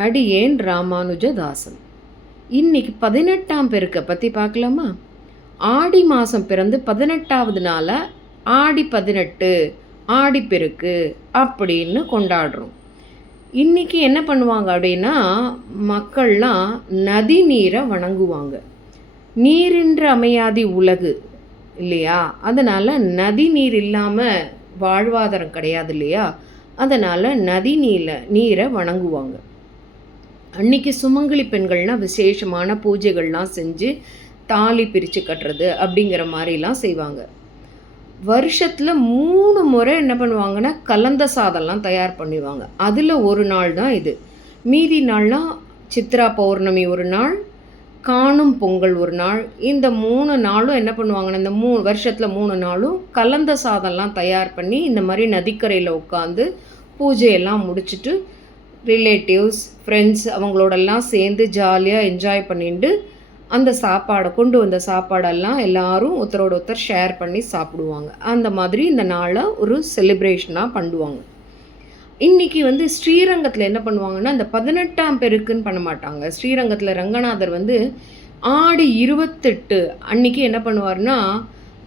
அடியேன் ராமானுஜதாசன். இன்னைக்கு 18ஆம் பெருக்கை பற்றி பார்க்கலாமா? ஆடி மாதம் பிறந்து 18வது நாளாக ஆடி 18 ஆடிப்பெருக்கு அப்படின்னு கொண்டாடுறோம். இன்றைக்கி என்ன பண்ணுவாங்க அப்படின்னா, மக்கள்லாம் நதி நீரை வணங்குவாங்க. நீரின்று அமையாதி உலகு இல்லையா? அதனால் நதி நீர் இல்லாமல் வாழ்வாதாரம் கிடையாது இல்லையா? அதனால் நதி நீரை வணங்குவாங்க. அன்றைக்கி சுமங்கலி பெண்கள்னால் விசேஷமான பூஜைகள்லாம் செஞ்சு தாலி பிரித்து கட்டுறது அப்படிங்கிற மாதிரிலாம் செய்வாங்க. வருஷத்தில் 3 முறை என்ன பண்ணுவாங்கன்னா கலந்த சாதம்லாம் தயார் பண்ணுவாங்க. அதில் ஒரு நாள் தான் இது. மீதி நாள்லாம் சித்ரா பௌர்ணமி ஒரு நாள், காணும் பொங்கல் ஒரு நாள். இந்த 3 நாளும் என்ன பண்ணுவாங்கன்னா, இந்த வருஷத்தில் 3 நாளும் கலந்த சாதம்லாம் தயார் பண்ணி இந்த மாதிரி நதிக்கரையில் உட்காந்து பூஜையெல்லாம் முடிச்சுட்டு ரிலேட்டிவ்ஸ் ஃப்ரெண்ட்ஸ் அவங்களோடெல்லாம் சேர்ந்து ஜாலியாக என்ஜாய் பண்ணிட்டு அந்த சாப்பாடை கொண்டு வந்த சாப்பாடெல்லாம் எல்லோரும் ஒருத்தரோட ஒருத்தர் ஷேர் பண்ணி சாப்பிடுவாங்க. அந்த மாதிரி இந்த நாளை ஒரு செலிப்ரேஷனாக பண்ணுவாங்க. இன்றைக்கி ஸ்ரீரங்கத்தில் என்ன பண்ணுவாங்கன்னா, இந்த 18ஆம் பெருக்குன்னு பண்ண மாட்டாங்க. ஸ்ரீரங்கத்தில் ரங்கநாதர் ஆடி 28 அன்றைக்கி என்ன பண்ணுவார்னா,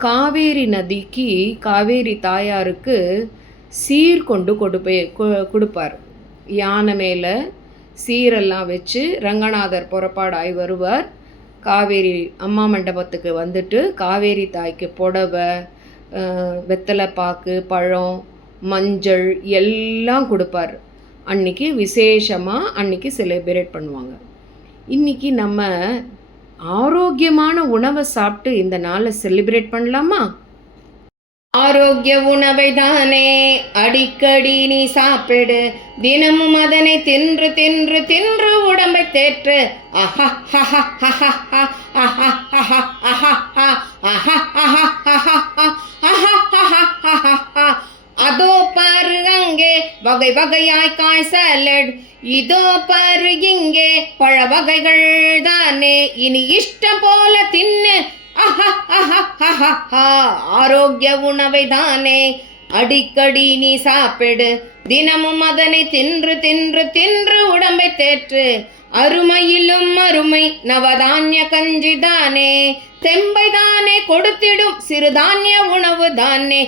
காவேரி நதிக்கு காவேரி தாயாருக்கு சீர் கொண்டு கொடுப்பார். யானை மேலே சீரெல்லாம் வச்சு ரங்கநாதர் புறப்பாடாய் வருவார். காவேரி அம்மா மண்டபத்துக்கு வந்துட்டு காவேரி தாய்க்கு புடவை, வெத்தலை பாக்கு, பழம், மஞ்சள் எல்லாம் கொடுப்பார். அன்றைக்கி விசேஷமாக அன்றைக்கி செலிப்ரேட் பண்ணுவாங்க. இன்றைக்கி நம்ம ஆரோக்கியமான உணவை சாப்பிட்டு இந்த நாளை செலிப்ரேட் பண்ணலாமா? ஆரோக்கிய உணவை தானே அடிக்கடி நீ சாப்பிடு, தினமும் அதனை தின்று தின்று தின்று உடம்பை தேற்று. அதோ பாரு அங்கே வகை வகையாய் காய் சாலட், இதோ பாரு இங்கே பழ வகைகள் தானே, இனி இஷ்டம் போல தின்னு. ஆரோக்கிய உணவை தானே அடிக்கடி நீ சாப்பிடு, தினமும் அதனை தின்று தின்று தின்று உடம்பை தேற்று. அருமையிலும் அருமை நவதானிய கஞ்சி தானே, தெம்பை தானே கொடுத்திடும் சிறுதானிய உணவு தானே.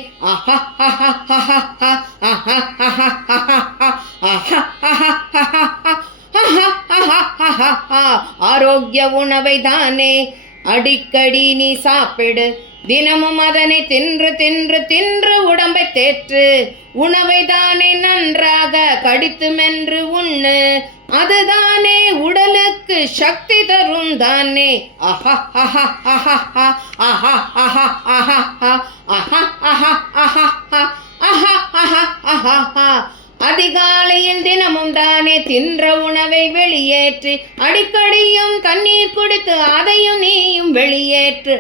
ஆரோக்கிய உணவை தானே அடிக்கடி நீ சாப்பிடு, தினமும் அதனை தின்று தின்று தின்று உடம்பை தேற்று. உணவை தானே நன்றாக கடித்து மென்று உண்ணு, அதுதானே உடலுக்கு சக்தி தரும் தானே. அதிகாலையில் தினமும் தானே தின்ற உணவை வெளியேற்று, அடிக்கடியும் தண்ணீர் குடித்து அதையும் நீயும் வெளியேற்று.